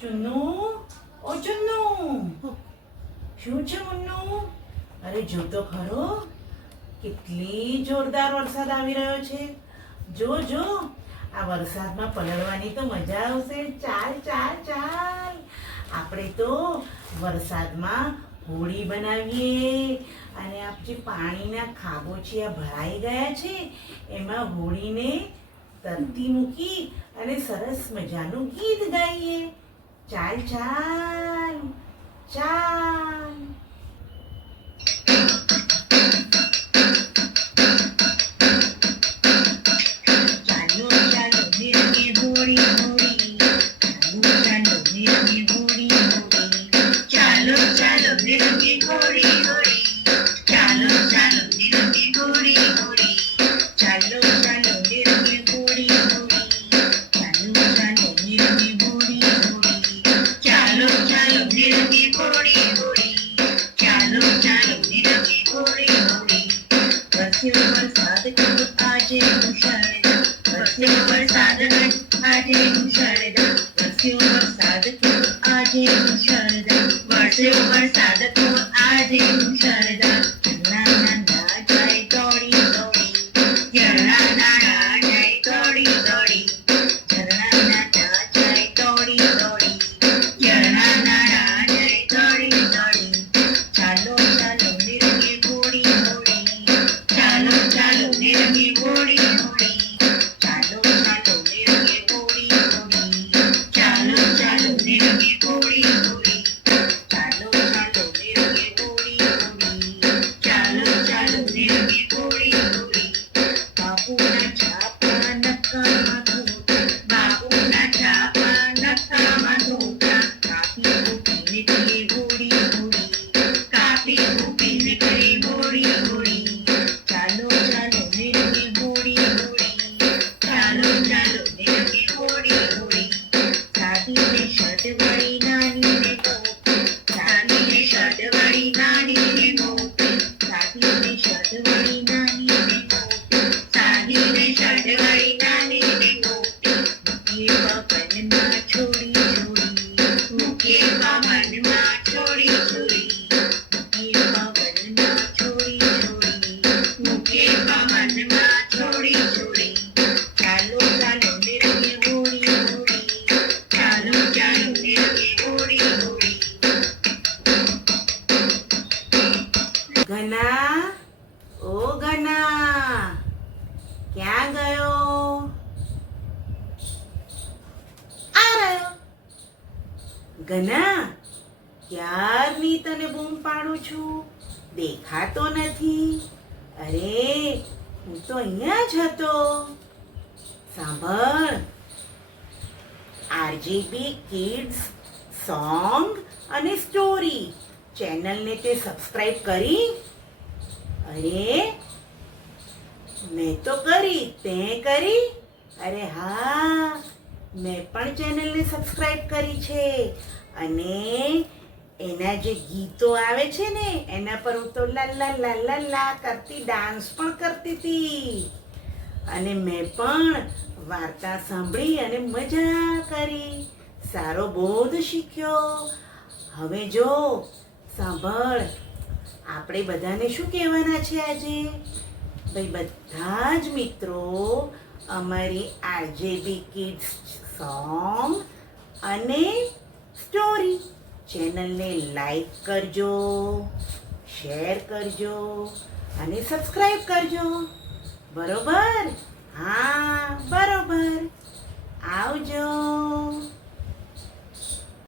ચુન્નુ, ઓ ચુન્નુ, શું છે મુન્નુ? અરે જો તો ખરો, કેટલી જોરદાર વરસાદ આવી રહ્યો છે. જો જો, આ વરસાદમાં પલળવાની તો મજા આવશે. ચાલ ચાલ ચાલ, આપણે તો વરસાદમાં હોળી બનાવીએ અને આ જે પાણીના ખાબોચિયા ભરાઈ ગયા છે એમાં હોળીને તરતી મૂકી અને સરસ મજાનું ગીત ગાઈએ. ચાલ ચાલ ચાલ. ચાલો ચાલો ને રમીએ હોળી હોળી. ચાલો ચાલો ને રમીએ હોળી હોળી. ચાલો ચાલો ને રમીએ હોળી હોળી. ચાલો ચાલો ને રમીએ હોળી હોળી. ચાલો ચાલો ને રમીએ હોળી હોળી. ચાલો ચાલો ને રમીએ હોળી હોળી. ચાલો ચાલો ને રમીએ હોળી હોળી. ચાલો ચાલો ને રમીએ હોળી હોળી. વરસ્યો વરસાદ ખૂબ આજે મુશળધાર. વરસ્યો વરસાદ આજે મુશળધાર. વરસ્યો વરસાદ ખૂબ આજે મુશળધાર. વરસ્યો વરસાદ ખૂબ આજે મુશળધાર. ઝરણા નાના જાય દોડી દોડી. ઝરણા નાના જાય દોડી દોડી. ઝરણા નાના જાય દોડી દોડી. ઝરણા નાના જાય દોડી દોડી. ચાલો ચાલો ને રમીએ હોળી હોળી. ચાલો ચાલો ને રમીએ હોળી હોળી. ચાલો ચાલો ને રમીએ હોળી હોળી. ચાલો ચાલો ને રમીએ હોળી હોળી. ચાલો ચાલો ને રમીએ હોળી હોળી. ચાલો ચાલો ને રમીએ હોળી હોળી. બાપુના છાપા નખામાં ધોતા. બાપુના છાપા નખામાં ધોતા. કાપી મૂકીને કરીએ હોળી હોળી. કાપી મૂકીને કરીએ હોળી હોળી. ચાલો ચાલો ને રમીએ હોળી હોળી. ચાલો ચાલો ને રમીએ હોળી હોળી. સાદીને શર્ટવાળી નાનીને મોટી. સાદીને શર્ટવાળી નાનીને મોટી. સાદીને શર્ટવાળી નાનીને મોટી. સાદીને શર્ટવાળી નાનીને મોટી. મૂકીએ પવનમાં છોડી છોડી. મૂકીએ પવનમાં છોડી છોડી. મૂકીએ પવનમાં છોડી છોડી. મૂકીએ પવનમાં છોડી છોડી. ચાલો ચાલો ને રમીએ હોળી હોળી. ચાલો ચાલો ને રમીએ હોળી હોળી. ઘના, ઓ ઘના, ક્યાં ગયો? આ રહ્યો. ઘના, ક્યારની તને બૂમ પાડું છું, દેખાતો નથી. અરે, હું તો અહીંયા જ હતો. સાંભળ, આરજીબી કિડ્સ સોંગ અને સ્ટોરી ચેનલને તે સબસ્ક્રાઇબ કરી? અરે, મેં તો કરી, તે કરી? અરે હા, મેં પણ ચેનલને સબસ્ક્રાઇબ કરી છે અને એના જે ગીતો આવે છે ને એના પર હું તો લા લા લા લા લા કરતી ડાન્સ પણ કરતી હતી અને મેં પણ વાર્તા સાંભળી અને મજા કરી, સારો બોધ શીખ્યો. હવે જો સાંભળ, આપણે બધાને શું કહેવાના છે આજે? ભાઈ બધા જ મિત્રો અમારી આરજેબી કિડ્સ સોંગ અને સ્ટોરી ચેનલને લાઈક કરજો, શેર કરજો અને સબસ્ક્રાઈબ કરજો. બરોબર? હા, બરોબર.